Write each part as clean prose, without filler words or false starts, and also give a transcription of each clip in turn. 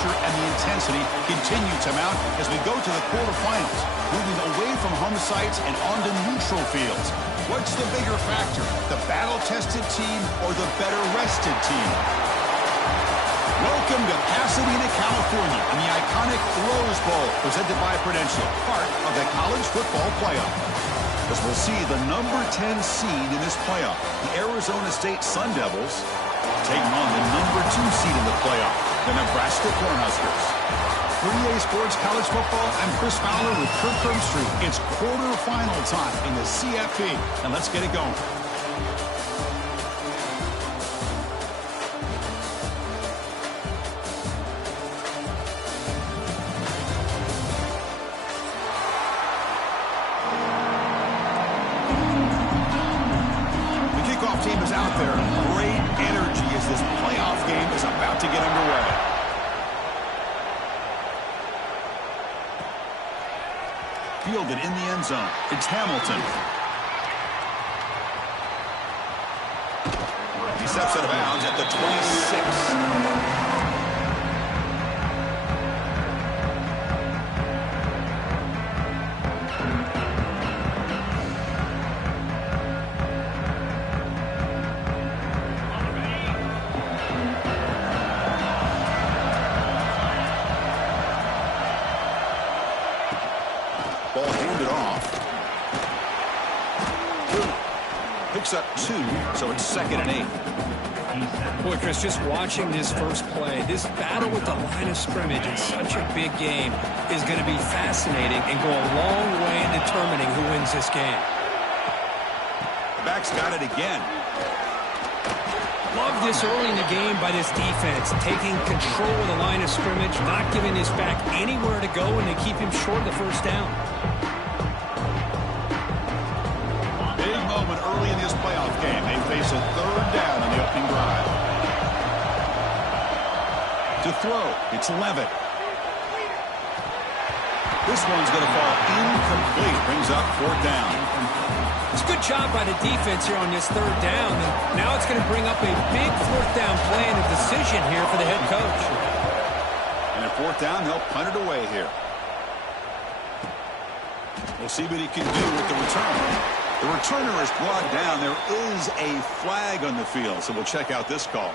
pressure and the intensity continue to mount as we go to the quarterfinals, moving away from home sites and onto neutral fields. What's the bigger factor, the battle-tested team or the better-rested team? Welcome to Pasadena, California, in the iconic Rose Bowl, presented by Prudential, part of the college football playoff. As we'll see the number 10 seed in this playoff, the Arizona State Sun Devils, taking on the number 2 seed in the playoff, the Nebraska Cornhuskers. For EA Sports College Football, I'm Chris Fowler with Kirk Herbstreit. It's quarterfinal time in the CFP, and let's get it going. Team is out there. Great energy as this playoff game is about to get underway. Fielded in the end zone. It's Hamilton. He steps out of bounds at the 26. Ball handed off. Picks up 2, so it's 2nd and 8. Boy, Chris, just watching this first play, this battle with the line of scrimmage in such a big game is going to be fascinating and go a long way in determining who wins this game. The back's got it again. Love this early in the game by this defense, taking control of the line of scrimmage, not giving this back anywhere to go, and they keep him short of the first down. Big moment early in this playoff game. They face a 3rd down on the opening drive. To throw, it's Levitt. This one's going to fall incomplete. Brings up 4th down. It's a good job by the defense here on this 3rd down. And now it's going to bring up a big 4th down play and a decision here for the head coach. And at 4th down, they'll punt it away here. We'll see what he can do with the return. The returner is brought down. There is a flag on the field, so we'll check out this call.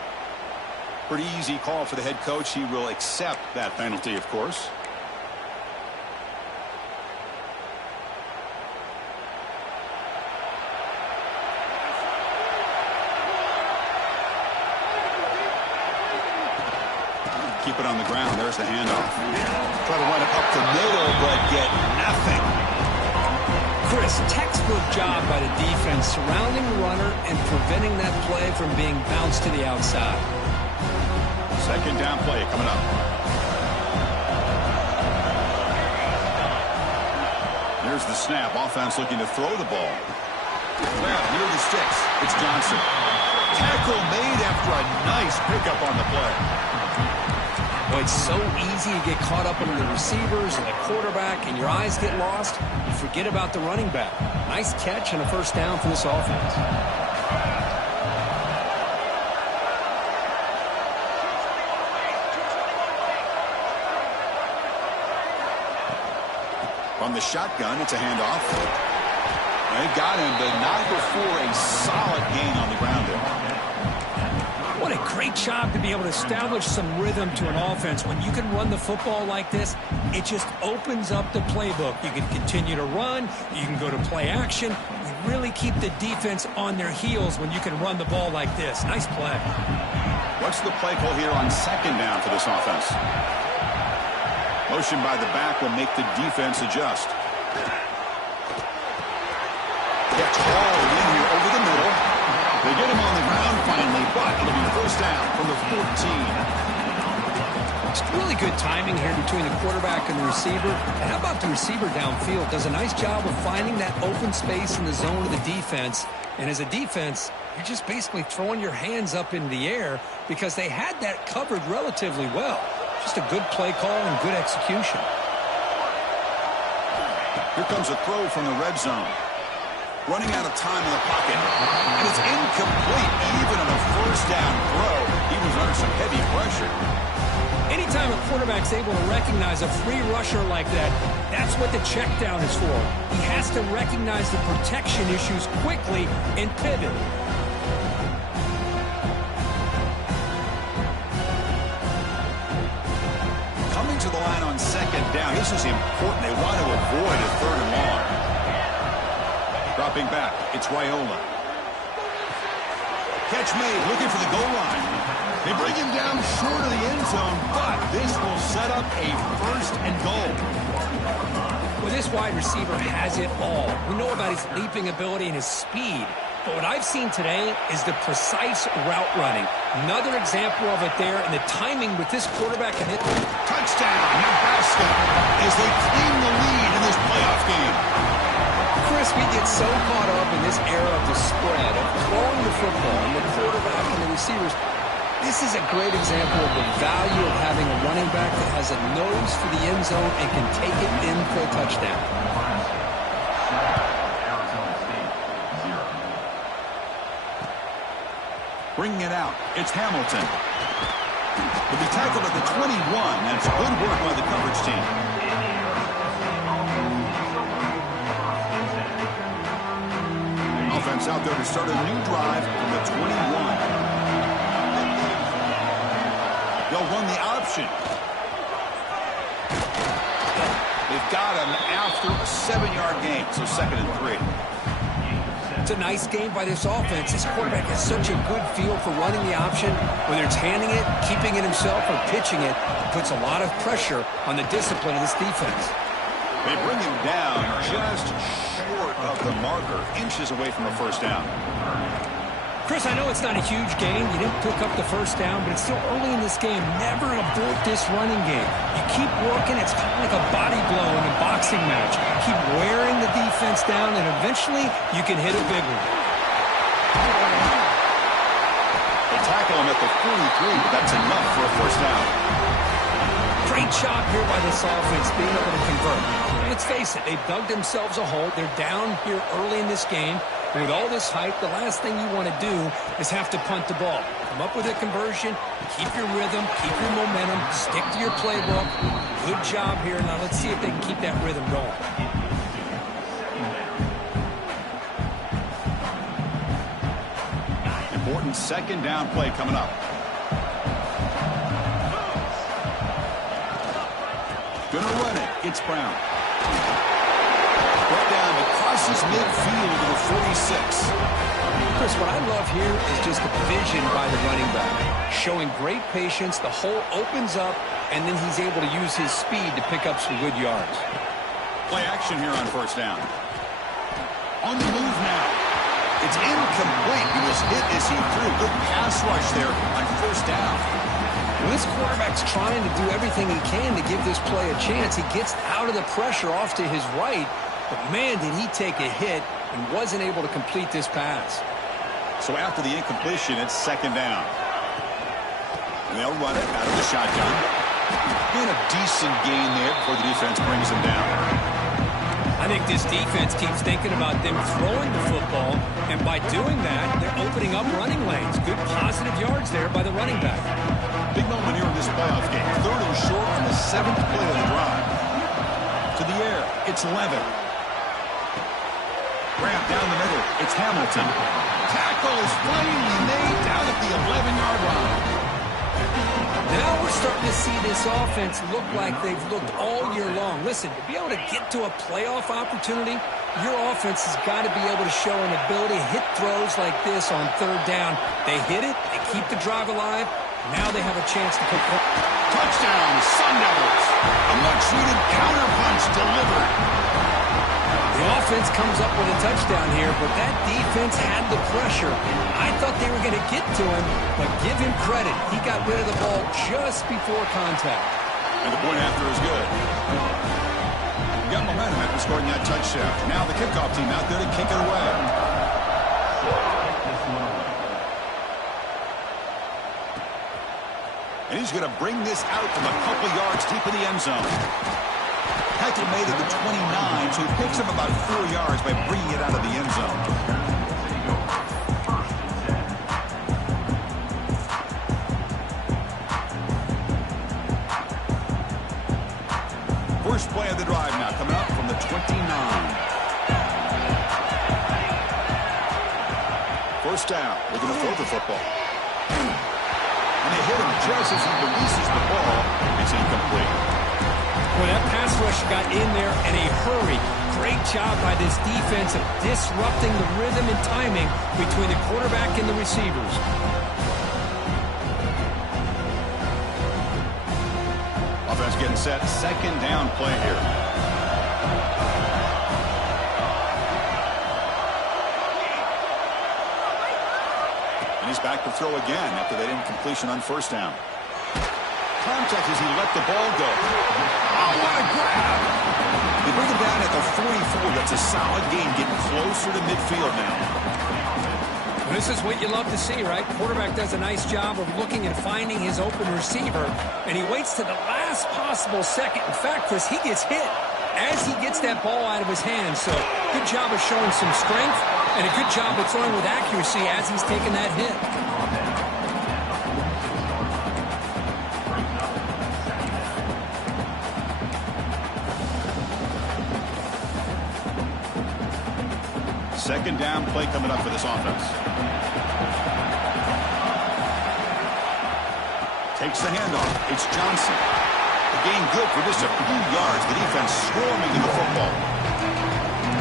Pretty easy call for the head coach. He will accept that penalty, of course. Keep it on the ground. There's the handoff. Try to run it up the middle, but get nothing. Chris, textbook job by the defense surrounding the runner and preventing that play from being bounced to the outside. 2nd down play coming up. There's the snap. Offense looking to throw the ball. Grab near the sticks. It's Johnson. Tackle made after a nice pickup on the play. Boy, it's so easy to get caught up under the receivers and the quarterback, and your eyes get lost. You forget about the running back. Nice catch and a 1st down for this offense. From the shotgun, it's a handoff. They got him, but not before a solid gain on the ground there. What a great job to be able to establish some rhythm to an offense. When you can run the football like this, it just opens up the playbook. You can continue to run. You can go to play action. You really keep the defense on their heels when you can run the ball like this. Nice play. What's the play call here on 2nd down for this offense? Motion by the back will make the defense adjust. Gets hauled in here over the middle. They get him on the ground finally, but it'll be 1st down from the 14. It's really good timing here between the quarterback and the receiver. And how about the receiver downfield? Does a nice job of finding that open space in the zone of the defense. And as a defense, you're just basically throwing your hands up in the air because they had that covered relatively well. Just a good play call and good execution. Here comes a throw from the red zone. Running out of time in the pocket. And it's incomplete even on a 1st down throw. He was under some heavy pressure. Anytime Anytime a quarterback's able to recognize a free rusher like that, that's what the check down is for. He has to recognize the protection issues quickly and pivot. Coming to the line on second down. This is important. They want to avoid a third and long. Dropping back, it's Raiola. Catch made, looking for the goal line. They bring him down short of the end zone, but this will set up a first and goal. Well, this wide receiver has it all. We know about his leaping ability and his speed. But what I've seen today is the precise route running. Another example of it there, and the timing with this quarterback can hit. Touchdown, Nebraska, as they claim the lead in this playoff game. Chris, we get so caught up in this era of the spread, of throwing the football, and the quarterback and the receivers. This is a great example of the value of having a running back that has a nose for the end zone and can take it in for a touchdown. Bringing it out, it's Hamilton. He'll be tackled at the 21. That's good work by the coverage team. Offense out there to start a new drive from the 21. They'll run the option. They've got him after a 7-yard gain, so 2nd and 3. It's a nice game by this offense. This quarterback has such a good feel for running the option. Whether it's handing it, keeping it himself, or pitching it, it puts a lot of pressure on the discipline of this defense. They bring him down just short of the marker, inches away from a first down. Chris, I know it's not a huge game. You didn't pick up the first down, but it's still early in this game. Never abort this running game. You keep working. It's kind of like a body blow in a boxing match. Keep wearing the defense down, and eventually you can hit a big one. They tackle him at the 43, but that's enough for a first down. Great job here by this offense being able to convert. Let's face it, they've dug themselves a hole. They're down here early in this game. With all this hype, the last thing you want to do is have to punt the ball. Come up with a conversion, keep your rhythm, keep your momentum, stick to your playbook. Good job here. Now let's see if they can keep that rhythm going. Important 2nd down play coming up. Gonna run it. It's Brown. Brought down across his midfield to the 46. Chris, what I love here is just the vision by the running back. Showing great patience, the hole opens up, and then he's able to use his speed to pick up some good yards. Play action here on first down. On the move now. It's incomplete. He was hit as he threw. Good pass rush there on first down. When this quarterback's trying to do everything he can to give this play a chance, he gets out of the pressure off to his right. But, man, did he take a hit and wasn't able to complete this pass. So after the incompletion, it's 2nd down. And they'll run it out of the shotgun. And a decent gain there before the defense brings him down. I think this defense keeps thinking about them throwing the football, and by doing that, they're opening up running lanes. Good positive yards there by the running back. Big moment here in this playoff game. 3rd and short on the 7th play of the drive. To the air, it's Levin. Ramp down the middle, it's Hamilton. Tackle is finally made down at the 11-yard line. Now we're starting to see this offense look like they've looked all year long. Listen, to be able to get to a playoff opportunity, your offense has got to be able to show an ability to hit throws like this on 3rd down. They hit it, they keep the drive alive. Now they have a chance to put points. Touchdown, Sun Devils. A much-needed counter-punch delivered. The offense comes up with a touchdown here, but that defense had the pressure. I thought they were going to get to him, but give him credit. He got rid of the ball just before contact. And the point after is good. Got momentum after scoring that touchdown. Now the kickoff team out there to kick it away. And he's going to bring this out from a couple yards deep in the end zone. Tackle made at the 29, so he picks up about 4 yards by bringing it out of the end zone. First play of the drive now coming up from the 29. First down. They're going to throw the football. And they hit him just as he releases the ball. It's incomplete. Well, that pass rush got in there in a hurry. Great job by this defense of disrupting the rhythm and timing between the quarterback and the receivers. Offense getting set. Second down play here. And he's back to throw again after that incompletion on first down. Contact as he let the ball go. Oh, what a grab! They bring him down at the 44. That's a solid gain, getting closer to midfield now. Well, this is what you love to see, right? Quarterback does a nice job of looking and finding his open receiver, and he waits to the last possible second. In fact, Chris, he gets hit as he gets that ball out of his hands. So good job of showing some strength, and a good job of throwing with accuracy as he's taking that hit. Second down play coming up for this offense. Takes the handoff. It's Johnson. The gain good for just a few yards. The defense swarming in the football.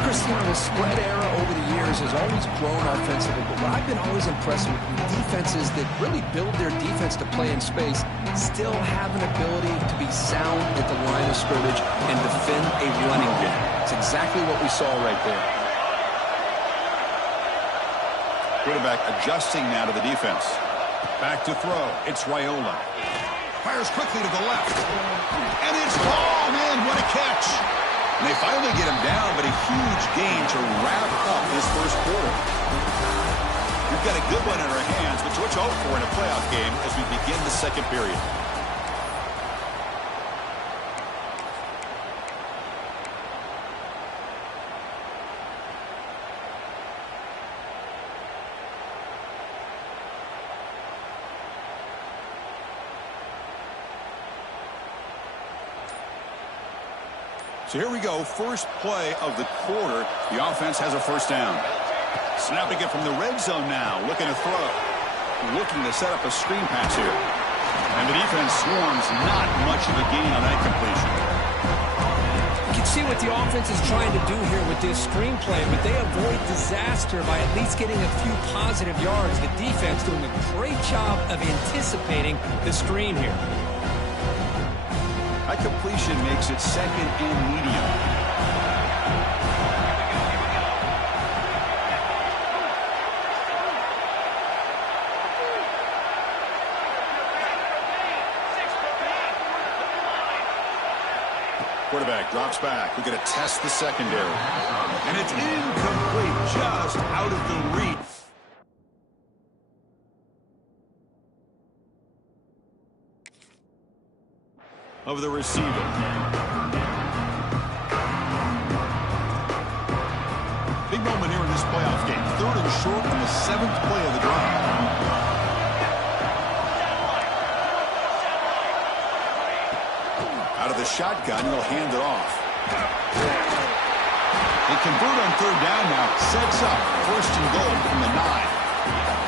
Chris, the spread era over the years has always grown offensively, but what I've been always impressed with defenses that really build their defense to play in space still have an ability to be sound at the line of scrimmage and defend a running game. It's exactly what we saw right there. Quarterback adjusting now to the defense. Back to throw. It's Raiola. Fires quickly to the left. And it's hauled in. What a catch. And they finally get him down, but a huge gain to wrap up this first quarter. We've got a good one in our hands, but what you hope for in a playoff game as we begin the second period. So here we go, first play of the quarter. The offense has a first down. Snapping it from the red zone now, looking to throw. Looking to set up a screen pass here. And the defense swarms, not much of a gain on that completion. You can see what the offense is trying to do here with this screen play, but they avoid disaster by at least getting a few positive yards. The defense doing a great job of anticipating the screen here. That completion makes it second and medium. Quarterback drops back. We're going to test the secondary. And it's incomplete, just out of the reach of the receiver. Big moment here in this playoff game. Third and short on the 7th play of the drive. Out of the shotgun, he'll hand it off. They convert on third down now. Sets up first and goal from the 9.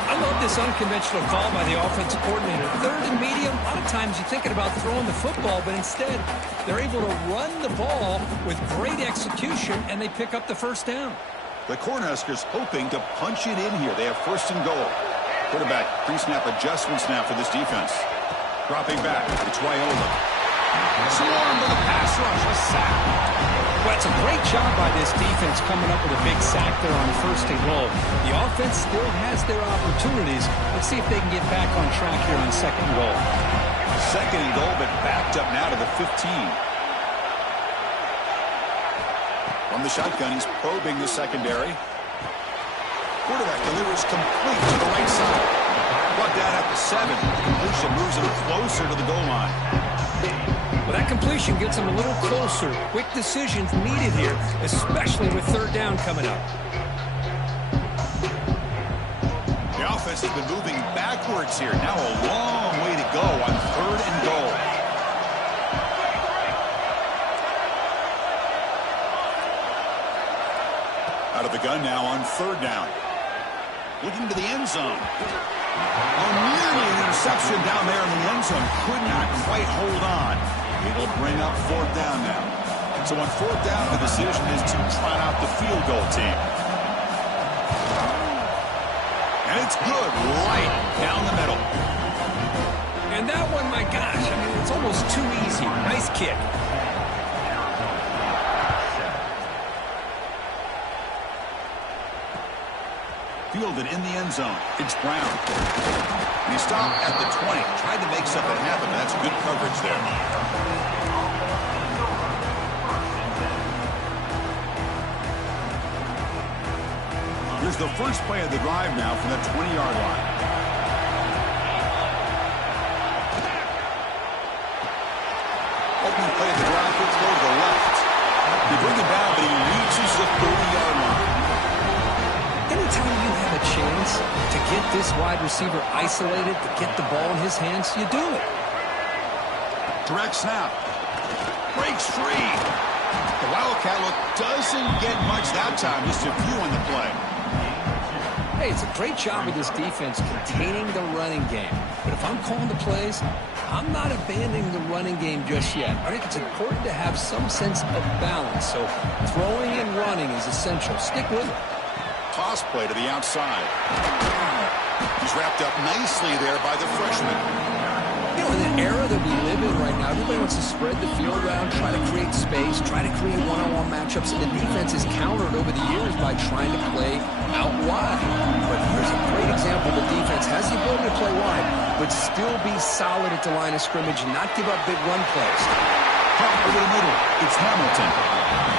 I love this unconventional call by the offensive coordinator. Third and medium, a lot of times you're thinking about throwing the football, but instead they're able to run the ball with great execution, and they pick up the first down. The Cornhuskers hoping to punch it in here. They have first and goal. Quarterback pre-snap adjustments now for this defense. Dropping back, it's Raiola. Swarm with a pass rush, a sack. Well, it's a great job by this defense coming up with a big sack there on first and goal. The offense still has their opportunities. Let's see if they can get back on track here on second and goal. Second and goal, but backed up now to the 15. From the shotgun, he's probing the secondary. Quarterback delivers complete to the right side. Brought down at the 7. The completion moves him closer to the goal line. Well, that completion gets him a little closer. Quick decisions needed here, especially with third down coming up. The offense has been moving backwards here. Now a long way to go on third and goal. the gun now on 3rd down. Looking to the end zone. Oh, nearly an interception down there in the end zone. Could not quite hold on. It'll bring up 4th down now. So on 4th down, the decision is to trot out the field goal team. And it's good, right down the middle. And that one, my gosh, I mean, it's almost too easy. Nice kick. Fielded in the end zone. It's Brown. And he stopped at the 20. Tried to make something happen. That's good coverage there. Here's the first play of the drive now from the 20-yard line. Opening play of the drive, quick throw to the left. They bring it down, but he reaches the 30-yard line. Anytime you have a chance to get this wide receiver isolated, to get the ball in his hands, you do it. Direct snap. Breaks free. The Wildcat look doesn't get much that time. Just a few on the play. Hey, it's a great job of this defense containing the running game. But if I'm calling the plays, I'm not abandoning the running game just yet. I think it's important to have some sense of balance. So throwing and running is essential. Stick with it. Toss play to the outside. He's wrapped up nicely there by the freshman. You know, in the era that we live in right now, everybody wants to spread the field around, try to create space, try to create one-on-one matchups, and the defense is countered over the years by trying to play out wide. But here's a great example. The defense has the ability to play wide, but still be solid at the line of scrimmage and not give up big run plays. Pump over the middle. It's Hamilton.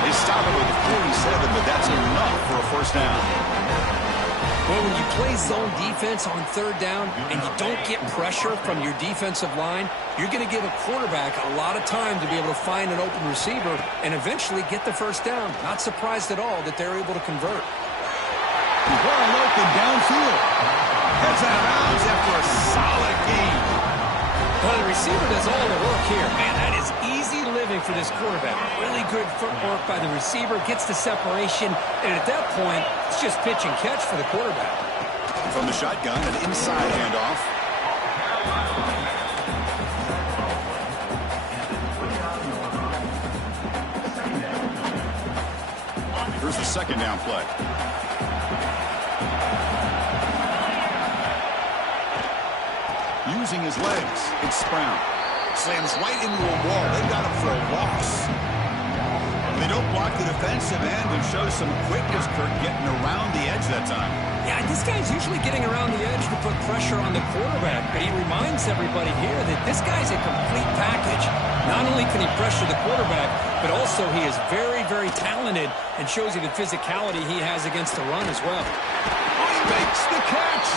They stop it with 47, but that's enough for a first down. Well, when you play zone defense on 3rd down and you don't get pressure from your defensive line, you're going to give a quarterback a lot of time to be able to find an open receiver and eventually get the first down. Not surprised at all that they're able to convert. Wide open downfield. Heads out of bounds after a solid game. Well, the receiver does all the work here. Man, that is easy living for this quarterback. Really good footwork by the receiver, gets the separation, and at that point, it's just pitch and catch for the quarterback. From the shotgun, an inside handoff. Here's the 2nd down play. Using his legs, it's Brown. Slams right into a wall. They've got him for a loss. They don't block the defensive end and show some quickness, Kirk, getting around the edge that time. Yeah, this guy's usually getting around the edge to put pressure on the quarterback, but he reminds everybody here that this guy's a complete package. Not only can he pressure the quarterback, but also he is very, very talented and shows you the physicality he has against the run as well. Oh, he makes the catch!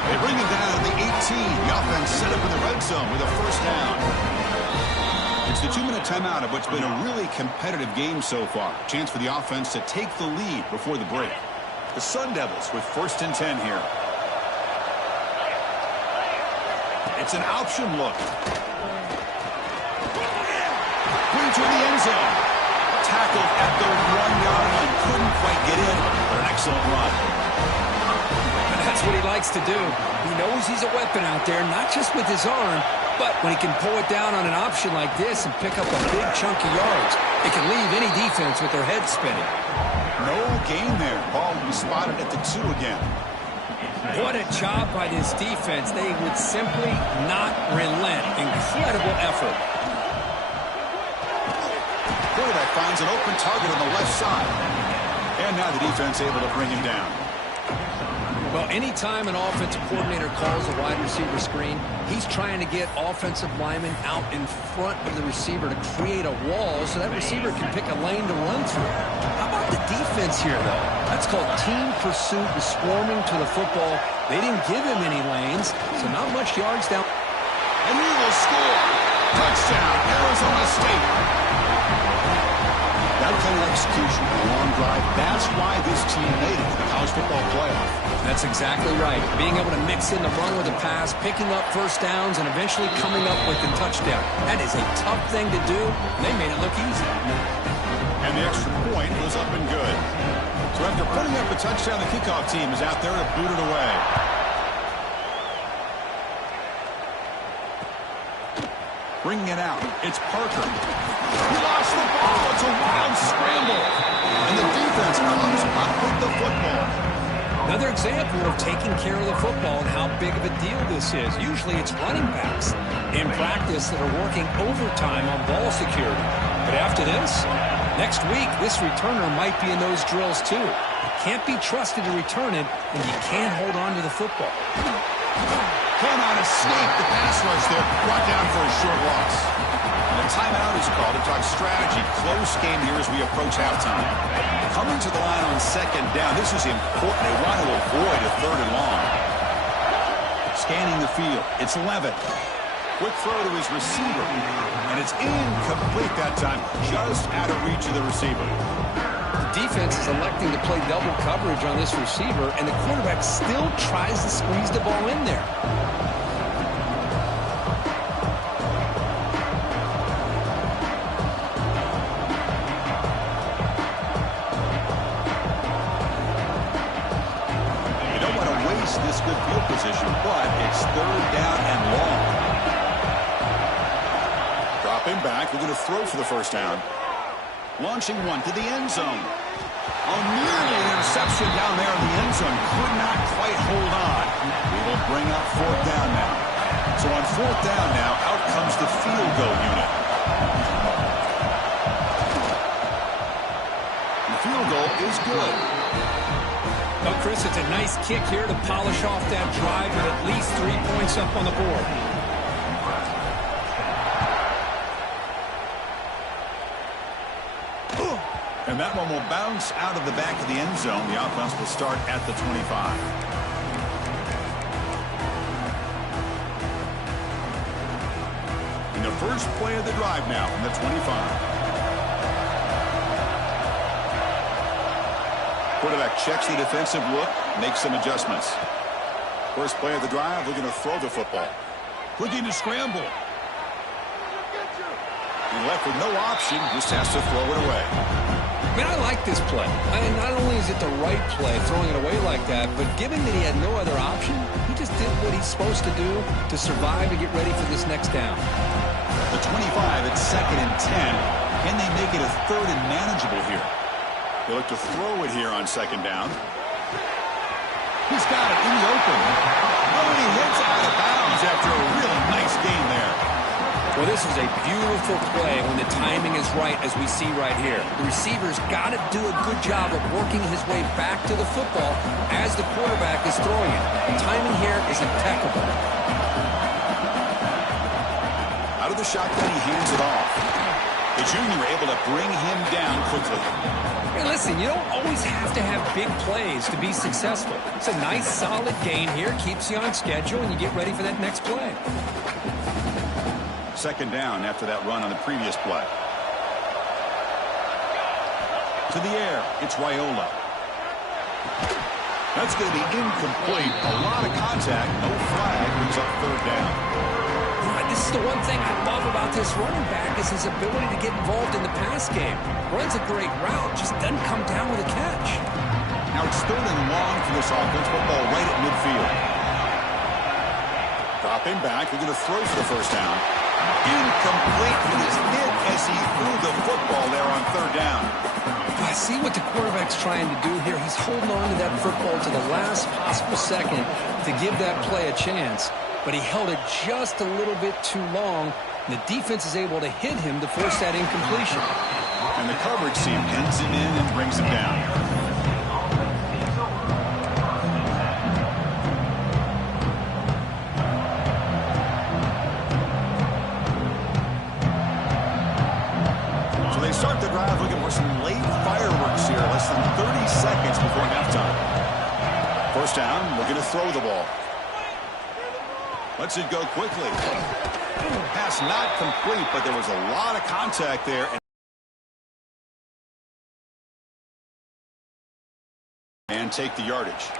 They bring him down to the 18. The offense set up in the red zone with a first down. It's the 2-minute timeout of what's been a really competitive game so far. Chance for the offense to take the lead before the break. The Sun Devils with 1st and 10 here. It's an option look. Put it to the end zone. Tackled at the 1-yard line. Couldn't quite get in, but an excellent run. That's what he likes to do. He knows he's a weapon out there, not just with his arm, but when he can pull it down on an option like this and pick up a big chunk of yards, it can leave any defense with their head spinning. No gain there. Ball will be spotted at the 2 again. What a job by this defense. They would simply not relent. Incredible effort. Quarterback finds an open target on the left side. And now the defense able to bring him down. Well, anytime an offensive coordinator calls a wide receiver screen, he's trying to get offensive linemen out in front of the receiver to create a wall so that receiver can pick a lane to run through. How about the defense here, though? That's called team pursuit and swarming to the football. They didn't give him any lanes, so not much yards down. And he will score. Touchdown, Arizona State. That Total execution, a long drive. That's why this team made it to the college football playoff. That's exactly right. Being able to mix in the run with the pass, picking up first downs, and eventually coming up with the touchdown. That is a tough thing to do. They made it look easy. And the extra point was up and good. So after putting up a touchdown, the kickoff team is out there to boot it away. Bringing it out, it's Parker. He lost the ball. It's a wild scramble. And the defense comes up with the football. Another example of taking care of the football and how big of a deal this is. Usually it's running backs in practice that are working overtime on ball security. But after this, next week, this returner might be in those drills too. You can't be trusted to return it, and you can't hold on to the football. Cannot escape the pass rush there. Brought down for a short loss. And a timeout is called to talk strategy. Close game here as we approach halftime. Coming to the line on second down. This is important. They want to avoid a third and long. Scanning the field. It's Levitt. Quick throw to his receiver. And it's incomplete that time. Just out of reach of the receiver. The defense is electing to play double coverage on this receiver, and the quarterback still tries to squeeze the ball in there. You don't want to waste this good field position, but it's third down and long. Dropping back, we're going to throw for the first down. Launching one to the end zone. Oh, nearly an interception down there in the end zone. Could not quite hold on. We will bring up fourth down now. So on fourth down now, out comes the field goal unit. The field goal is good. Well, Chris, it's a nice kick here to polish off that drive with at least 3 points up on the board. And that one will bounce out of the back of the end zone. The offense will start at the 25. In the first play of the drive now from the 25. Quarterback checks the defensive look, makes some adjustments. First play of the drive, we're going to throw the football. Looking to scramble. He left with no option, just has to throw it away. Man, I like this play. Not only is it the right play, throwing it away like that, but given that he had no other option, he just did what he's supposed to do to survive and get ready for this next down. The 25 at second and 10. Can they make it a third and manageable here? They look to throw it here on second down. He's got it in the open. Oh, and he hits out of bounds after a really nice gain there. Well, this is a beautiful play when the timing is right, as we see right here. The receiver's got to do a good job of working his way back to the football as the quarterback is throwing it. The timing here is impeccable. Out of the shotgun, he hands it off. The junior able to bring him down quickly. Hey, listen, you don't always have to have big plays to be successful. It's a nice, solid gain here, keeps you on schedule, and you get ready for that next play. Second down after that run on the previous play. To the air, it's Raiola. That's going to be incomplete. A lot of contact, no flag, brings up third down. This is the one thing I love about this running back is his ability to get involved in the pass game. Runs a great route, just doesn't come down with a catch. Now it's third and long for this offense. Football right at midfield. Dropping back, we're going to throw for the first down. Incomplete. He was hit as he threw the football there on third down. I see what the quarterback's trying to do here. He's holding on to that football to the last possible second to give that play a chance. But he held it just a little bit too long. And the defense is able to hit him to force that incompletion. And the coverage team pins him in and brings him down. So they start the drive looking for some late fireworks here. Less than 30 seconds before halftime. First down, looking to throw the ball. Lets it go quickly. Pass not complete, but there was a lot of contact there. and take the yardage.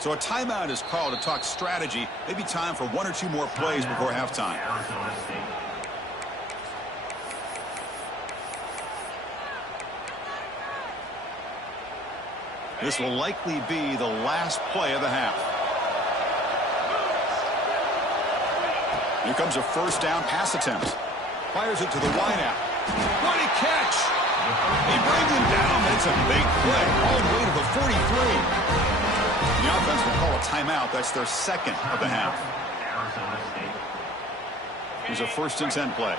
So a timeout is called to talk strategy. Maybe time for one or two more plays before halftime. This will likely be the last play of the half. Here comes a first down pass attempt. Fires it to the wideout. What a catch! He brings him down, but it's a big play all the way to the 43. The offense will call a timeout. That's their second of the half. Here's a 1st and 10 play.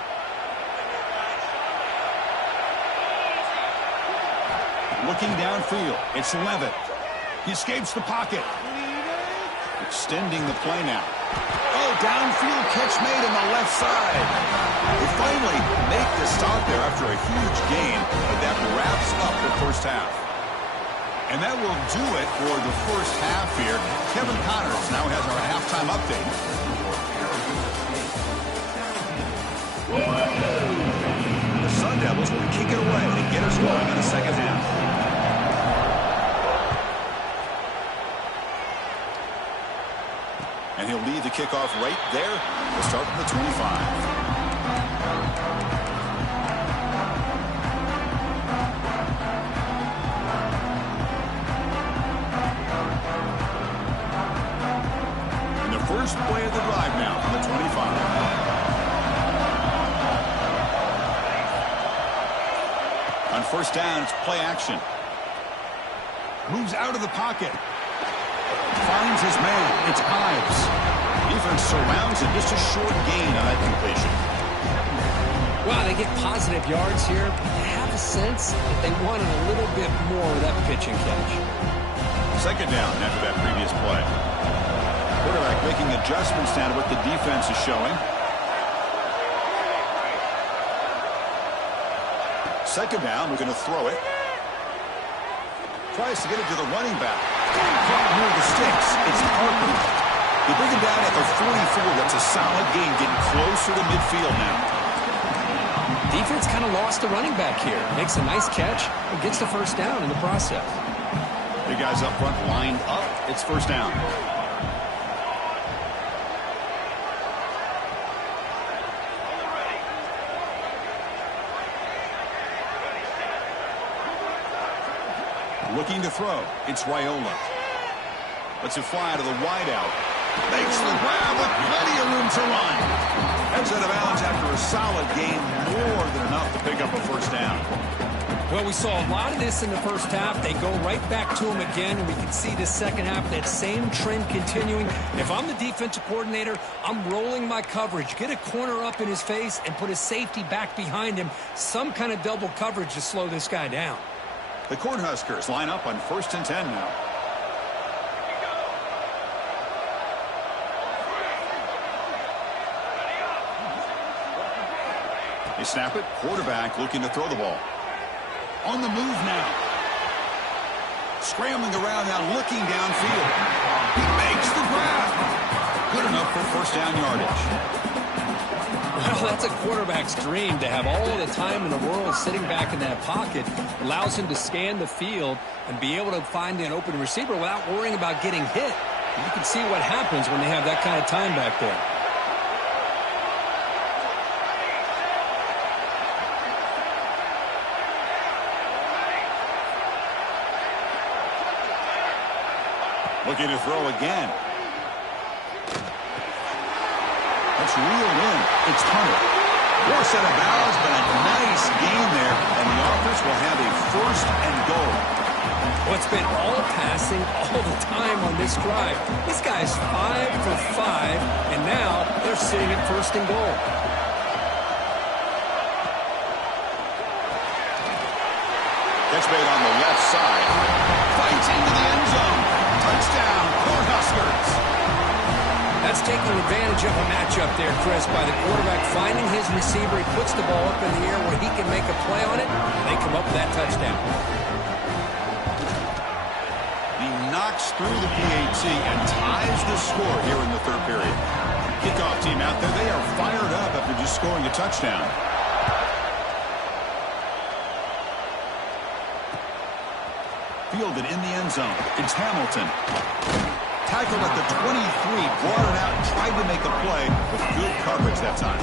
Looking downfield, it's Levitt. He escapes the pocket. Extending the play now. Oh, downfield catch made on the left side. They finally make the stop there after a huge gain, but that wraps up the first half. And that will do it for the first half here. Kevin Connors now has our halftime update. The Sun Devils will kick it away to get us going in the second half. And he'll lead the kickoff right there. We'll start from the 25. First play of the drive now from the 25. On first down, it's play action. Moves out of the pocket. Finds his man. It's Ives. Defense surrounds him. Just a short gain on that completion. Well, they get positive yards here. I have a sense that they wanted a little bit more of that pitch and catch. Second down after that previous play. Quarterback making adjustments now to what the defense is showing. Second down, we're going to throw it. Tries to get it to the running back. Caught near the sticks. It's Harper. They bring him down at the 44. That's a solid gain, getting closer to midfield now. Defense kind of lost the running back here. Makes a nice catch and gets the first down in the process. The guys up front lined up. It's first down. Looking to throw. It's Raiola. Lets it fly to the wideout. Makes the grab with plenty of room to run. Heads out of bounds after a solid gain. More than enough to pick up a first down. Well, we saw a lot of this in the first half. They go right back to him again, and we can see the second half, that same trend continuing. If I'm the defensive coordinator, I'm rolling my coverage. Get a corner up in his face and put a safety back behind him. Some kind of double coverage to slow this guy down. The Cornhuskers line up on 1st and 10 now. They snap it. Quarterback looking to throw the ball. On the move now. Scrambling around now, looking downfield. He makes the grab. Good enough for first down yardage. Well, that's a quarterback's dream to have all the time in the world sitting back in that pocket. Allows him to scan the field and be able to find an open receiver without worrying about getting hit. You can see what happens when they have that kind of time back there. Looking to throw again. It's reeled in. It's punted. Force out of bounds, but a nice gain there, and the offense will have a 1st and goal. Well, it's been all passing all the time on this drive. This guy's 5 for 5, and now they're sitting at 1st and goal. Catch made on the left side. Fights into the end zone. Touchdown, Cornhuskers. That's defense taking advantage of a matchup there, Chris, by the quarterback finding his receiver. He puts the ball up in the air where he can make a play on it, and they come up with that touchdown. He knocks through the PAT and ties the score here in the third period. Kickoff team out there. They are fired up after just scoring a touchdown. Fielded in the end zone. It's Hamilton. Tackled at the 23, brought it out, tried to make a play, with good coverage that time.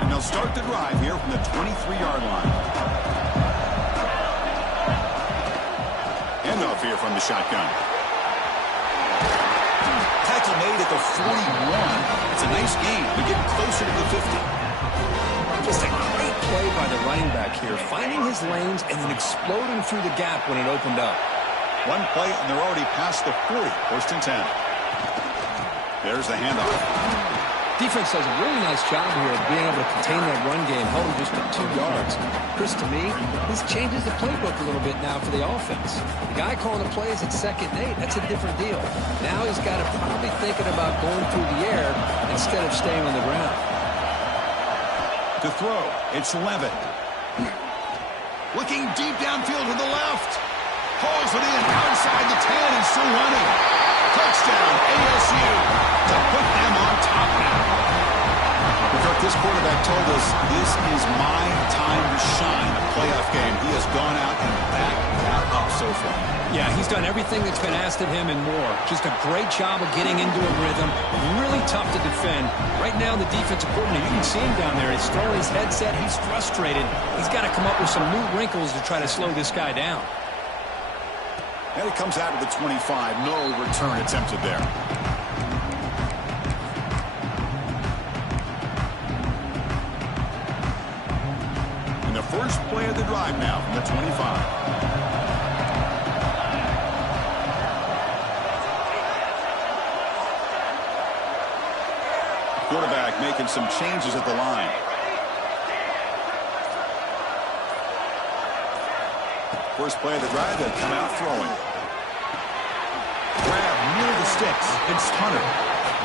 And they'll start the drive here from the 23-yard line. Handoff here from the shotgun. Tackle made at the 41. It's a nice gain. They're getting closer to the 50. Just a great play by the running back here, finding his lanes and then exploding through the gap when it opened up. One play, and they're already past the 40. First and 10. There's the handoff. Defense does a really nice job here of being able to contain that run game, held just to 2 yards. Chris, to me, this changes the playbook a little bit now for the offense. The guy calling the plays at 2nd and 8, that's a different deal. Now he's got to probably thinking about going through the air instead of staying on the ground. To throw, it's Levitt. Looking deep downfield to the left. Pulls it in outside the 10 and still running. Touchdown, ASU, to put them on top now. Kirk, this quarterback told us this is my time to shine. A playoff game. He has gone out and backed that up so far. Yeah, he's done everything that's been asked of him and more. Just a great job of getting into a rhythm. Really tough to defend. Right now, the defensive coordinator, you can see him down there. He's throwing his headset. He's frustrated. He's got to come up with some new wrinkles to try to slow this guy down. And it comes out of the 25. No return attempted there. And the first play of the drive now from the 25. Quarterback making some changes at the line. First play of the drive, they'll come out throwing. Grab near the sticks. It's Hunter.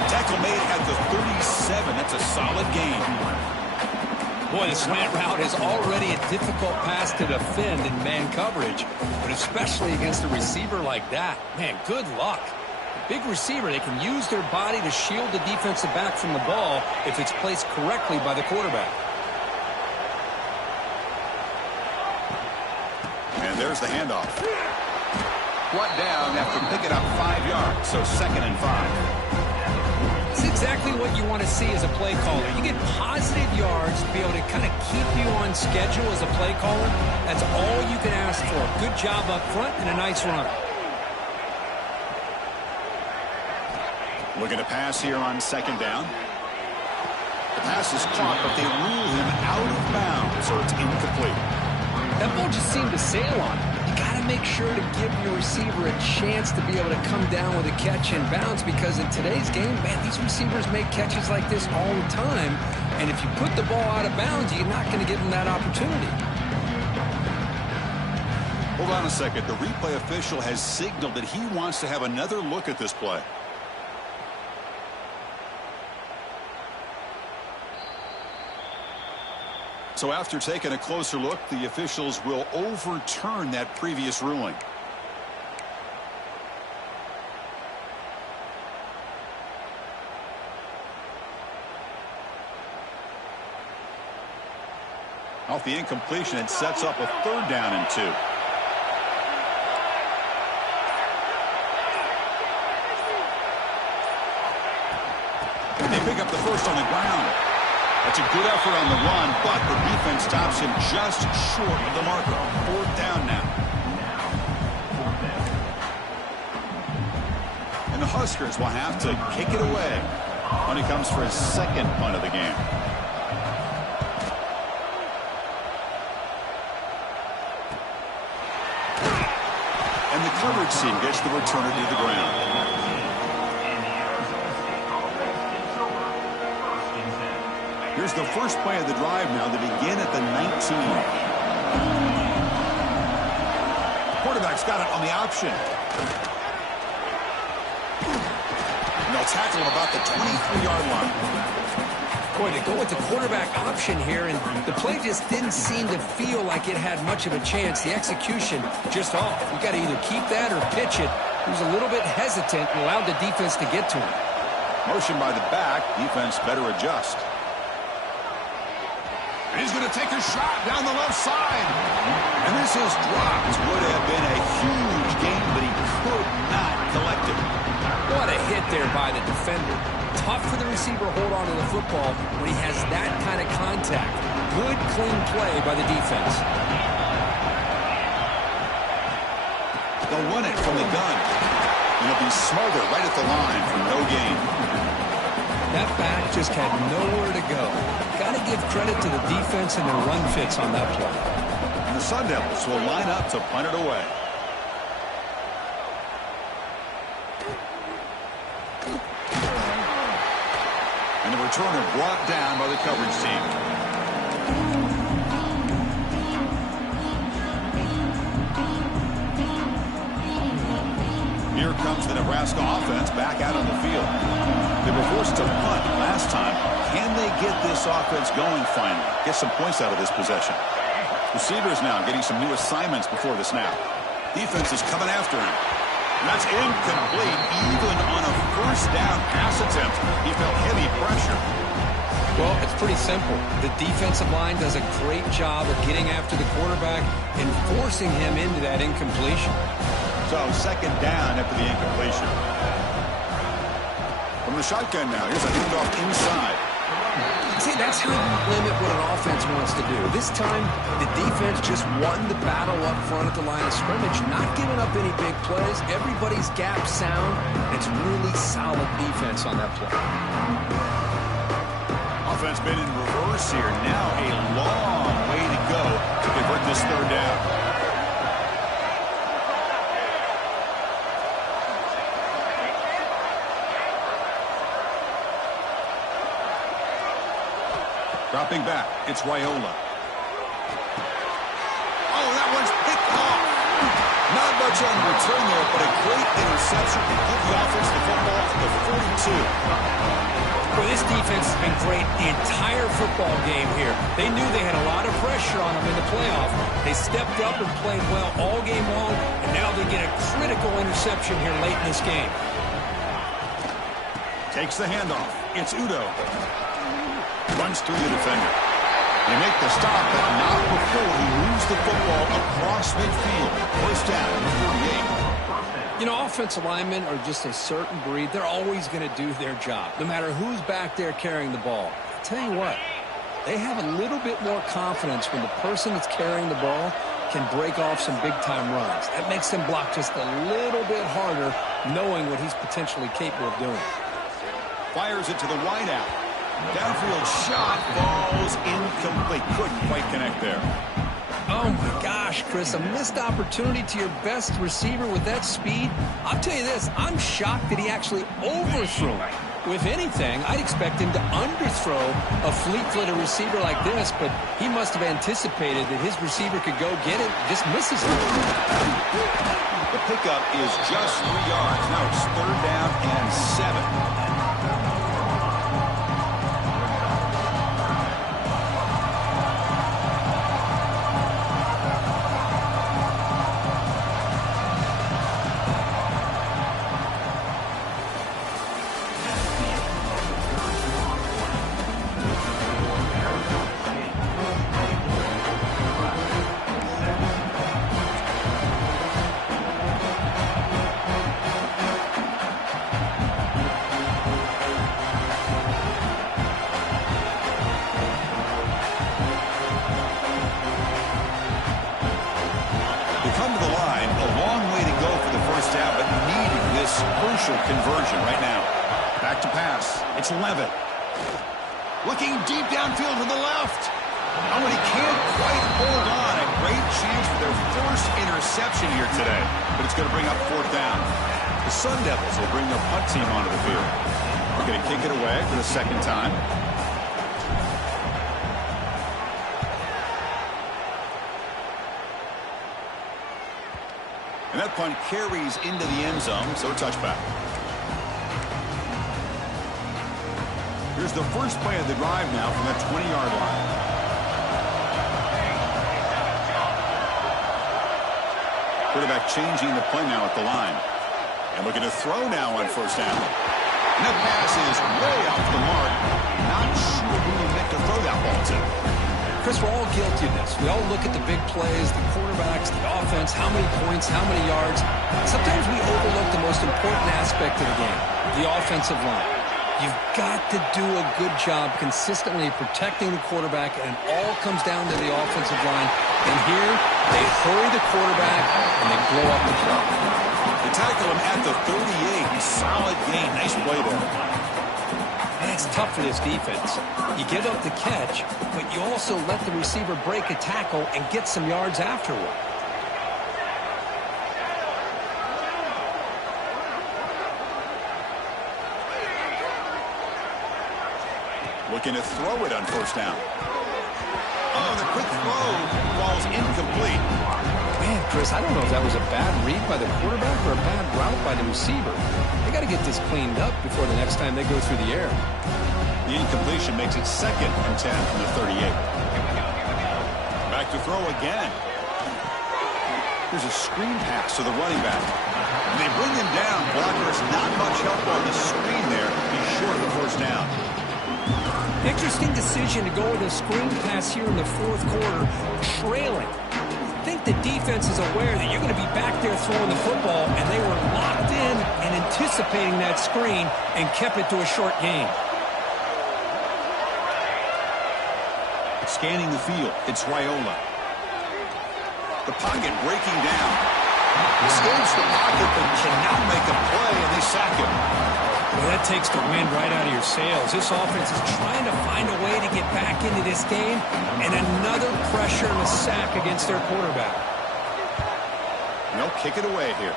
Tackle made at the 37. That's a solid gain. Boy, the slant route is already a difficult pass to defend in man coverage, but especially against a receiver like that. Man, good luck. Big receiver, they can use their body to shield the defensive back from the ball if it's placed correctly by the quarterback. And there's the handoff. Brought down after picking up 5 yards, so 2nd and 5. It's exactly what you want to see as a play caller. You get positive yards to be able to kind of keep you on schedule as a play caller. That's all you can ask for. Good job up front and a nice run. Looking to pass here on 2nd down. The pass is caught, but they rule him out of bounds, so it's incomplete. That ball just seemed to sail on him. You got to make sure to give your receiver a chance to be able to come down with a catch and bounce, because in today's game, man, these receivers make catches like this all the time. And if you put the ball out of bounds, you're not going to give them that opportunity. Hold on a second. The replay official has signaled that he wants to have another look at this play. So after taking a closer look, the officials will overturn that previous ruling. Off the incompletion, it sets up a 3rd down and 2. They pick up the first on the ground. That's a good effort on the run, but the defense stops him just short of the marker. 4th down now. And the Huskers will have to kick it away when he comes for his 2nd punt of the game. And the coverage team gets the returner to the ground. Here's the first play of the drive now. They begin at the 19. quarterback's got it on the option. And they'll tackle him about the 23-yard line. Boy, to go with the quarterback option here, and the play just didn't seem to feel like it had much of a chance. The execution just off. You got to either keep that or pitch it. He was a little bit hesitant and allowed the defense to get to him. Motion by the back. Defense better adjust. And he's going to take a shot down the left side. And this is dropped. Would have been a huge gain, but he could not collect it. What a hit there by the defender. Tough for the receiver to hold on to the football when he has that kind of contact. Good, clean play by the defense. They'll run it from the gun. And it'll be Smolder right at the line for no gain. That back just had nowhere to go. Got to give credit to the defense and their run fits on that play. And the Sun Devils will line up to punt it away. And the returner brought down by the coverage team. Here comes the Nebraska offense back out on the field. They were forced to punt last time. Can they get this offense going finally? Get some points out of this possession. Receivers now getting some new assignments before the snap. Defense is coming after him. And that's incomplete. Even on a first down pass attempt, he felt heavy pressure. Well, it's pretty simple. The defensive line does a great job of getting after the quarterback and forcing him into that incompletion. So second down after the incompletion. From the shotgun now, here's a handoff inside. See, that's how you limit what an offense wants to do. This time, the defense just won the battle up front at the line of scrimmage, not giving up any big plays. Everybody's gap sound. It's really solid defense on that play. Offense been in reverse here. Now a long way to go to convert this third down. Dropping back, it's Raiola. Oh, that one's picked off. Not much on the return there, but a great interception to give the offense the football at the 42. Well, this defense has been great the entire football game here. They knew they had a lot of pressure on them in the playoff. They stepped up and played well all game long, and now they get a critical interception here late in this game. Takes the handoff. It's Udo. Runs through the defender. They make the stop, but not before he moves the football across midfield. First down, 48. You know, offensive linemen are just a certain breed. They're always going to do their job, no matter who's back there carrying the ball. I'll tell you what, they have a little bit more confidence when the person that's carrying the ball can break off some big-time runs. That makes them block just a little bit harder, knowing what he's potentially capable of doing. Fires it to the wideout. Downfield shot falls incomplete. Couldn't quite connect there. Oh, my gosh, Chris, a missed opportunity to your best receiver with that speed. I'll tell you this, I'm shocked that he actually overthrew him. With anything, I'd expect him to underthrow a fleet-footed receiver like this, but he must have anticipated that his receiver could go get it, just misses it. The pickup is just 3 yards. Now it's third down and 7. Conversion right now. Back to pass. It's Levitt. Looking deep downfield to the left. Oh, and he can't quite hold on. A great chance for their first interception here today. But it's going to bring up fourth down. The Sun Devils will bring their punt team onto the field. They're going to kick it away for the second time. And that punt carries into the end zone, so a touchback. Here's the first play of the drive now from that 20-yard line. Quarterback changing the play now at the line. And looking to throw now on first down. And that pass is way off the mark. Not sure who he meant to throw that ball to. Chris, we're all guilty of this. We all look at the big plays, the quarterbacks, the offense, how many points, how many yards. Sometimes we overlook the most important aspect of the game, the offensive line. You've got to do a good job consistently protecting the quarterback, and it all comes down to the offensive line. And here, they hurry the quarterback, and they blow up the play. They tackle him at the 38. Solid gain. Nice play there. And it's tough for this defense. You give up the catch, but you also let the receiver break a tackle and get some yards afterward. Looking to throw it on first down. Oh, the quick throw falls incomplete. Man, Chris, I don't know if that was a bad read by the quarterback or a bad route by the receiver. They got to get this cleaned up before the next time they go through the air. The incompletion makes it 2nd and 10 from the 38. Back to throw again. There's a screen pass to the running back. And they bring him down. Blockers not much help on the screen there. He's short of the first down. Interesting decision to go with a screen pass here in the fourth quarter, trailing. I think the defense is aware that you're going to be back there throwing the football, and they were locked in and anticipating that screen and kept it to a short gain. Scanning the field, it's Raiola. The pocket breaking down. Escapes the pocket, but cannot make a play, and they sack him. Well, that takes the wind right out of your sails. This offense is trying to find a way to get back into this game, and another pressure and a sack against their quarterback. And they'll kick it away here.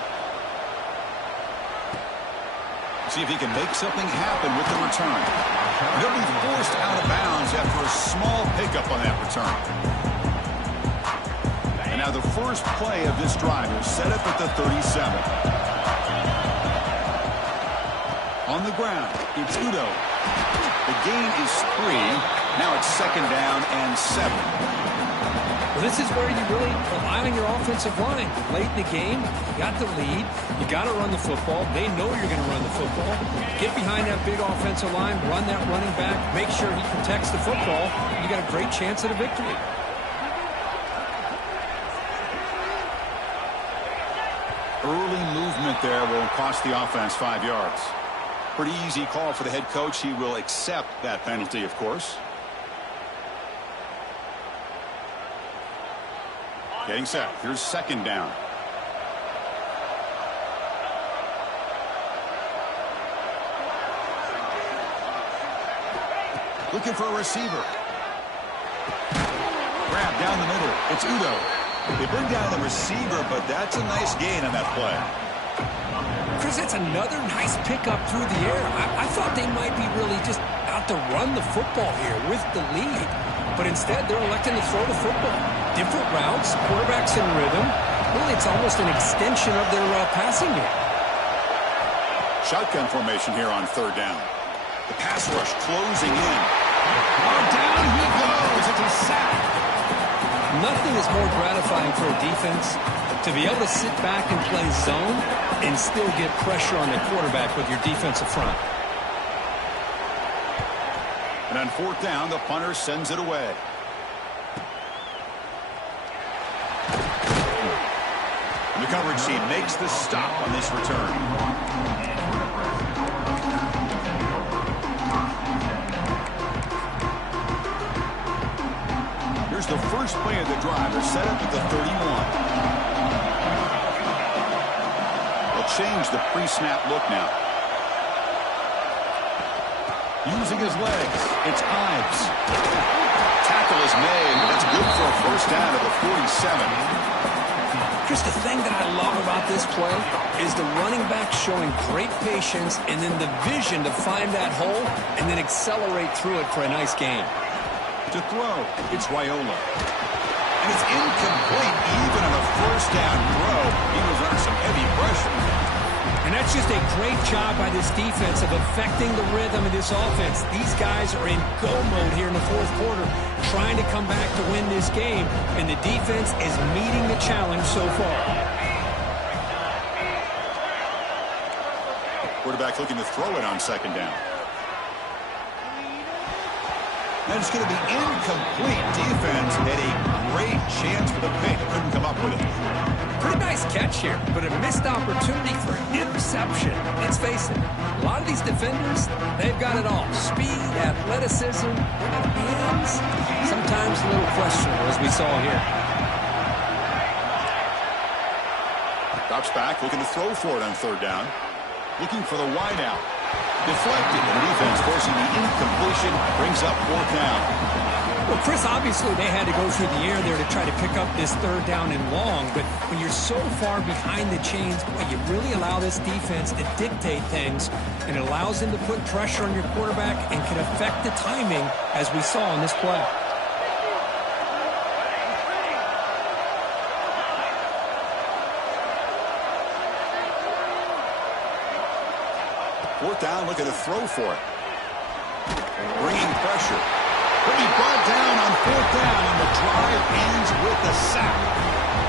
See if he can make something happen with the return. He'll be forced out of bounds after a small pickup on that return. And now the first play of this drive is set up at the 37. On the ground, it's Udo. The gain is 3. Now it's 2nd down and 7. Well, this is where you really rely on your offensive line. Late in the game, you got the lead. You got to run the football. They know you're going to run the football. Get behind that big offensive line, run that running back, make sure he protects the football. You got a great chance at a victory. Early movement there will cost the offense 5 yards. Pretty easy call for the head coach. He will accept that penalty, of course. Getting set. Here's 2nd down. Looking for a receiver. Grab down the middle. It's Udo. They bring down the receiver, but that's a nice gain on that play. Chris, that's another nice pickup through the air. I thought they might be really just out to run the football here with the lead. But instead, they're electing to throw the football. Different routes, quarterbacks in rhythm. Really, it's almost an extension of their passing game. Shotgun formation here on 3rd down. The pass rush closing in. Oh, down he goes. It's a sack. Nothing is more gratifying for a defense to be able to sit back and play zone and still get pressure on the quarterback with your defensive front. And on 4th down, the punter sends it away. And the coverage team makes the stop on this return. Here's the first play of the drive. They're set up at the 31. Change the pre-snap look now. Using his legs, it's Ives. Tackle is made. That's good for a first down at the 47. Chris, the thing that I love about this play is the running back showing great patience and then the vision to find that hole and then accelerate through it for a nice gain. To throw, it's Raiola. And it's incomplete even on a first down throw. He was great job by this defense of affecting the rhythm of this offense. These guys are in go mode here in the fourth quarter, trying to come back to win this game, and the defense is meeting the challenge so far. Quarterback looking to throw it on second down. And it's going to be incomplete. Defense had a great chance for the pick. Couldn't come up with it. Pretty nice catch here, but a missed opportunity for an interception. Let's face it, a lot of these defenders, they've got it all. Speed, athleticism, hands, sometimes a little questionable, as we saw here. Drops back, looking to throw for it on third down. Looking for the wide out. Deflected, and the defense forcing the incompletion, brings up fourth down. Well, Chris, obviously they had to go through the air there to try to pick up this third down and long, but when you're so far behind the chains, boy, you really allow this defense to dictate things, and it allows them to put pressure on your quarterback and can affect the timing, as we saw in this play. Fourth down, looking to throw for it. Bringing pressure. Will be brought down on fourth down, and the drive ends with a sack.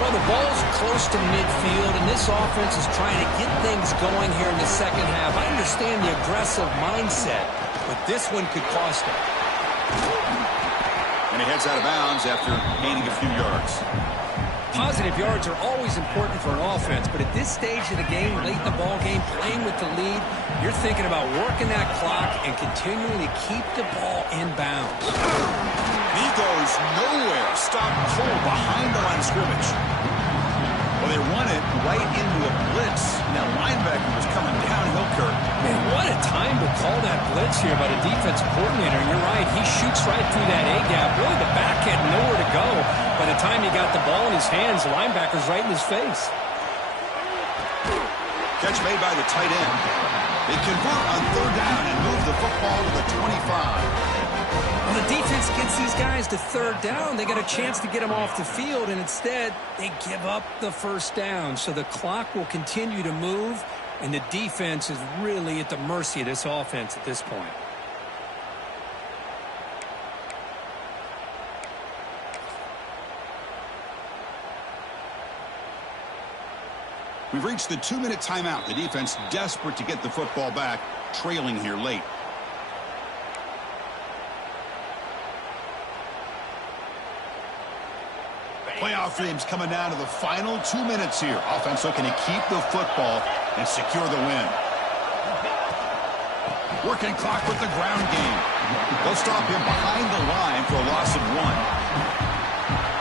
Well, the ball's close to midfield, and this offense is trying to get things going here in the second half. I understand the aggressive mindset, but this one could cost him. And he heads out of bounds after gaining a few yards. Positive yards are always important for an offense, but at this stage of the game, late in the ball game, playing with the lead, you're thinking about working that clock and continuing to keep the ball in bounds. He goes nowhere. Stopped cold behind the line of scrimmage. Well, they run it right into a blitz. And that linebacker was coming downhill, Kirk. Man, what a time to call that blitz here by the defensive coordinator. You're right. He shoots right through that A-gap. Really, the back had nowhere to go. By the time he got the ball in his hands, the linebacker's right in his face. Catch made by the tight end. They convert on third down and move the football to the 25. Well, the defense gets these guys to third down. They got a chance to get them off the field, and instead they give up the first down. So the clock will continue to move, and the defense is really at the mercy of this offense at this point. We've reached the 2-minute timeout. The defense desperate to get the football back, trailing here late. Playoff dreams coming down to the final 2 minutes here. Offense looking to keep the football and secure the win. Working clock with the ground game. They'll stop him behind the line for a loss of 1.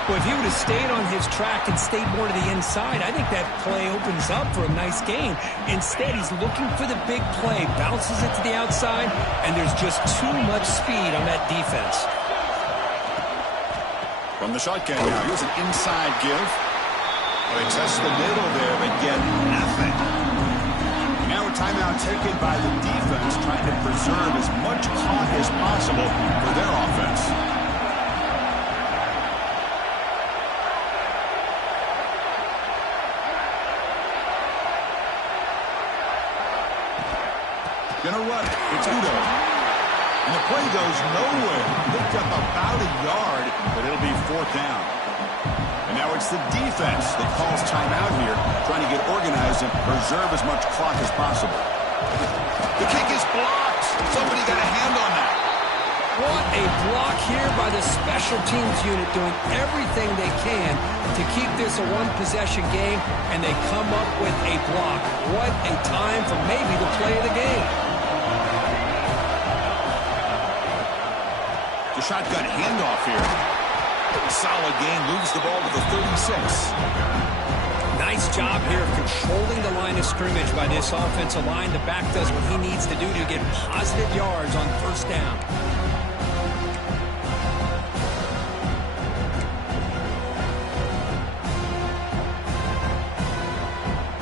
Well, if he would have stayed on his track and stayed more to the inside, I think that play opens up for a nice gain. Instead, he's looking for the big play, bounces it to the outside, and there's just too much speed on that defense. From the shotgun now, here's an inside give. They test the middle there, but get nothing. Now a timeout taken by the defense, trying to preserve as much clock as possible for their offense. Gonna run it. It's Udo. And the play goes nowhere. Picked up about a yard, but it'll be fourth down. And now it's the defense that calls timeout here, trying to get organized and preserve as much clock as possible. The kick is blocked. Somebody got a hand on that. What a block here by the special teams unit, doing everything they can to keep this a one-possession game, and they come up with a block. What a time for maybe the play of the game. The shotgun handoff here. Solid game, moves the ball to the 36. Nice job here of controlling the line of scrimmage by this offensive line. The back does what he needs to do to get positive yards on first down.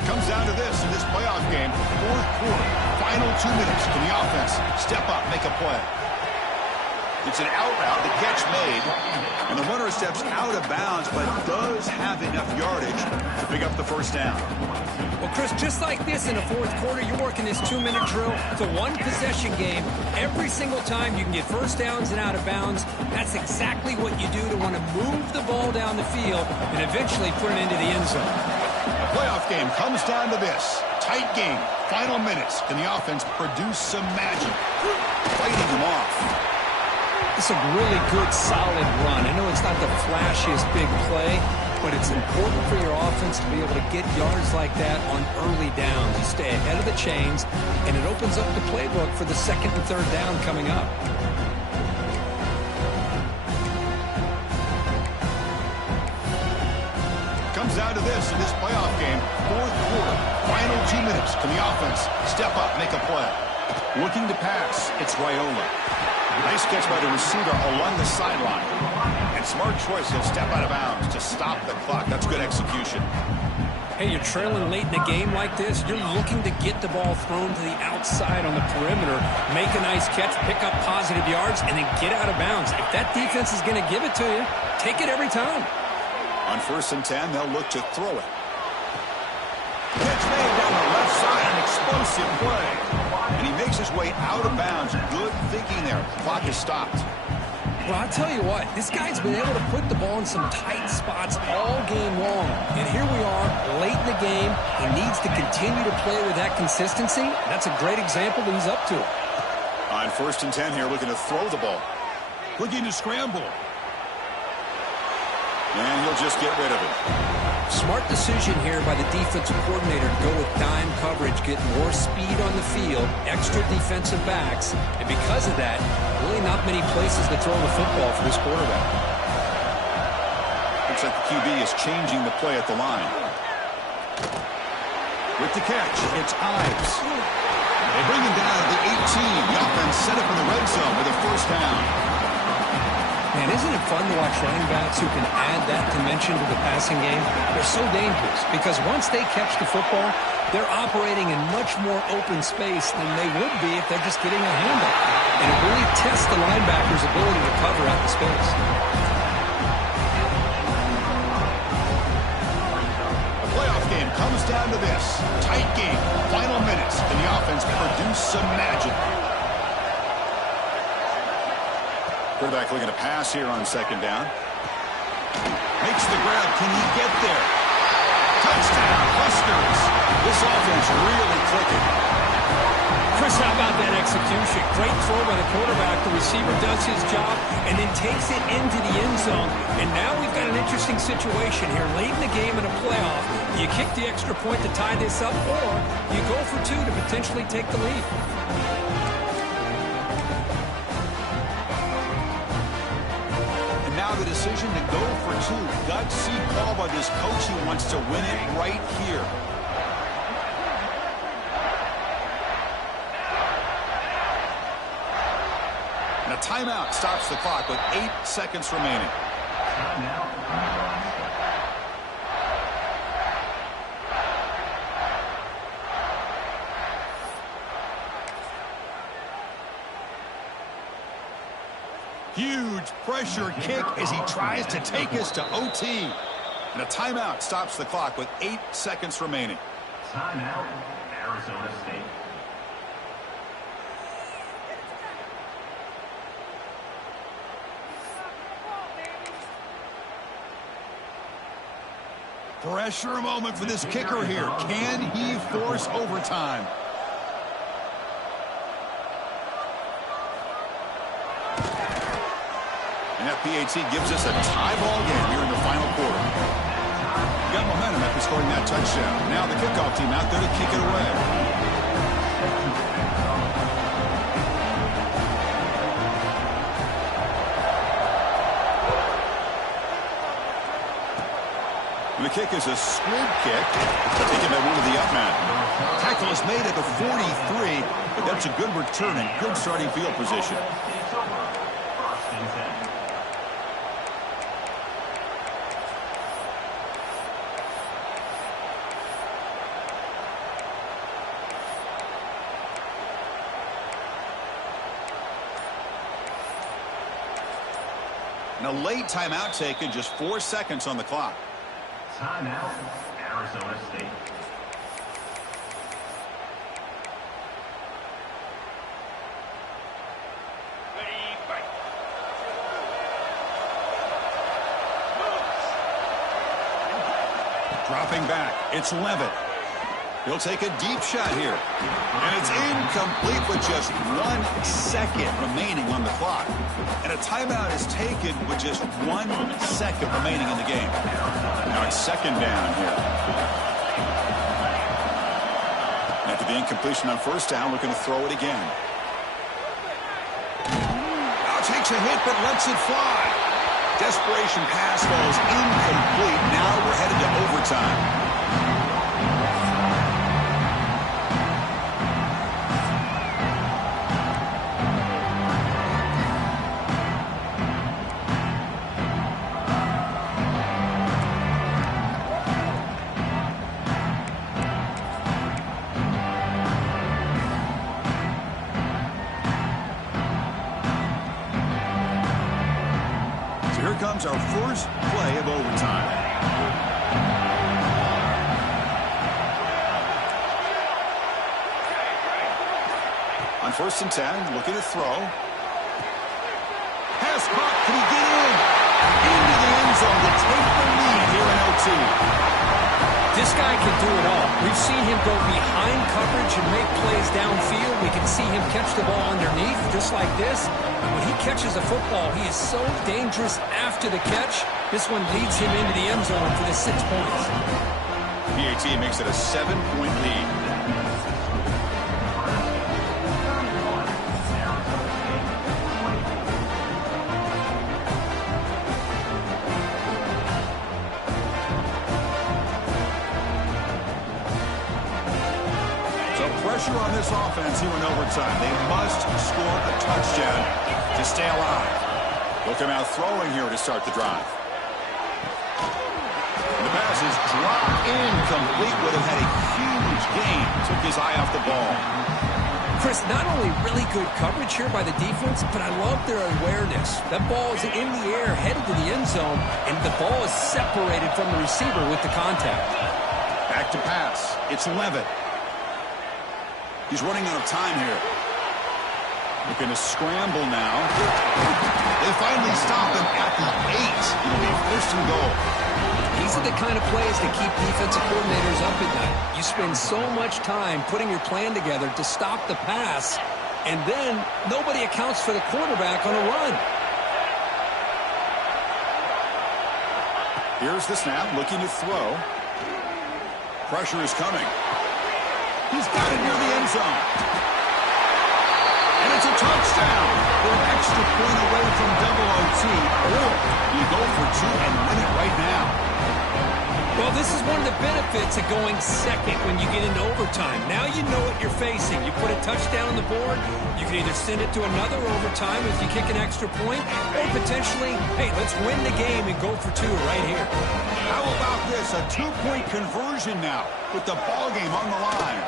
Comes down to this in this playoff game. Fourth quarter, final 2 minutes. Can the offense step up, make a play? It's an out route, the catch made, and the runner steps out of bounds, but does have enough yardage to pick up the first down. Well, Chris, just like this in the fourth quarter, you're working this 2-minute drill. It's a one-possession game. Every single time you can get first downs and out of bounds. That's exactly what you do to want to move the ball down the field and eventually put it into the end zone. The playoff game comes down to this. Tight game. Final minutes. Can the offense produce some magic? Fighting them off. It's a really good, solid run. I know it's not the flashiest big play, but it's important for your offense to be able to get yards like that on early downs. You stay ahead of the chains, and it opens up the playbook for the second and third down coming up. Comes down to this in this playoff game. Fourth quarter. Final 2 minutes. Can the offense step up, make a play? Looking to pass. It's Raiola. Nice catch by the receiver along the sideline. And smart choice. He'll step out of bounds to stop the clock. That's good execution. Hey, you're trailing late in the game like this. You're looking to get the ball thrown to the outside on the perimeter, make a nice catch, pick up positive yards, and then get out of bounds. If that defense is going to give it to you, take it every time. On 1st and 10, they'll look to throw it. Catch made down the left side. An explosive play. And he makes his way out of bounds. Good thinking there. Clock is stopped. Well, I'll tell you what. This guy's been able to put the ball in some tight spots all game long. And here we are, late in the game. He needs to continue to play with that consistency. That's a great example that he's up to it. On 1st and 10 here, looking to throw the ball. Looking to scramble. And he'll just get rid of it. Smart decision here by the defensive coordinator to go with dime coverage, get more speed on the field, extra defensive backs, and because of that, really not many places to throw the football for this quarterback. Looks like the QB is changing the play at the line. With the catch, it's Ives. They bring him down to the 18. The offense set up in the red zone with a first down. Man, isn't it fun to watch running backs who can add that dimension to the passing game? They're so dangerous because once they catch the football, they're operating in much more open space than they would be if they're just getting a handoff. And it really tests the linebacker's ability to cover out the space. The playoff game comes down to this. Tight game. Final minutes. Can the offense produce some magic? Quarterback looking to pass here on 2nd down. Makes the grab. Can he get there? Touchdown, Huskers. This offense really clicking. Chris, how about that execution? Great throw by the quarterback. The receiver does his job and then takes it into the end zone. And now we've got an interesting situation here. Late in the game in a playoff, you kick the extra point to tie this up, or you go for 2 to potentially take the lead. Now the decision to go for 2. Gutsy call by this coach. He wants to win it right here. And a timeout stops the clock with 8 seconds remaining. Huge pressure kick as he tries to take us to OT. And a timeout stops the clock with 8 seconds remaining. Timeout, Arizona State. Pressure moment for this kicker here. Can he force overtime? And that PAT gives us a tie ball game here in the final quarter. We got momentum after scoring that touchdown. Now the kickoff team out there to kick it away. And the kick is a squib kick, taken by one of the up men. Tackle is made at the 43, but that's a good return and good starting field position. And a late timeout taken, just 4 seconds on the clock. Timeout, Arizona State. Dropping back, it's Levitt. He'll take a deep shot here. And it's incomplete with just 1 second remaining on the clock. And a timeout is taken with just 1 second remaining in the game. Now it's second down here. After the incompletion on first down, looking to throw it again. Now takes a hit but lets it fly. Desperation pass falls incomplete. Now we're headed to overtime. Here comes our first play of overtime. On 1st and 10, looking to throw. Pass caught. Can he get in? Into the end zone to take the lead here in OT. This guy can do it all. We've seen him go behind coverage and make plays downfield. We can see him catch the ball underneath, just like this. And when he catches a football, he is so dangerous after the catch. This one leads him into the end zone for the 6 points. PAT makes it a 7-point lead. Pressure on this offense here in overtime. They must score a touchdown to stay alive. They'll come out throwing here to start the drive. And the pass is dropped incomplete. Would have had a huge gain. Took his eye off the ball. Chris, not only really good coverage here by the defense, but I love their awareness. That ball is in the air, headed to the end zone, and the ball is separated from the receiver with the contact. Back to pass. It's Levitt. He's running out of time here. Looking to scramble now. They finally stop him at the 8. It'll be 1st and goal. These are the kind of plays that keep defensive coordinators up at night. You spend so much time putting your plan together to stop the pass, and then nobody accounts for the quarterback on a run. Here's the snap, looking to throw. Pressure is coming. He's got it near the end zone. And it's a touchdown. We're an extra point away from double OT. Or you go for 2 and win it right now. Well, this is one of the benefits of going second when you get into overtime. Now you know what you're facing. You put a touchdown on the board, you can either send it to another overtime if you kick an extra point, or potentially, hey, let's win the game and go for 2 right here. How about this? A 2-point conversion now with the ball game on the line.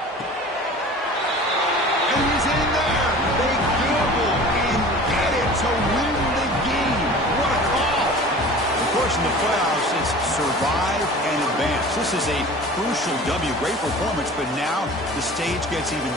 And he's in there. They gamble and get it to win the game. What a call. Of course, in the playoffs, it's survive and advance. This is a crucial W. Great performance, but now the stage gets even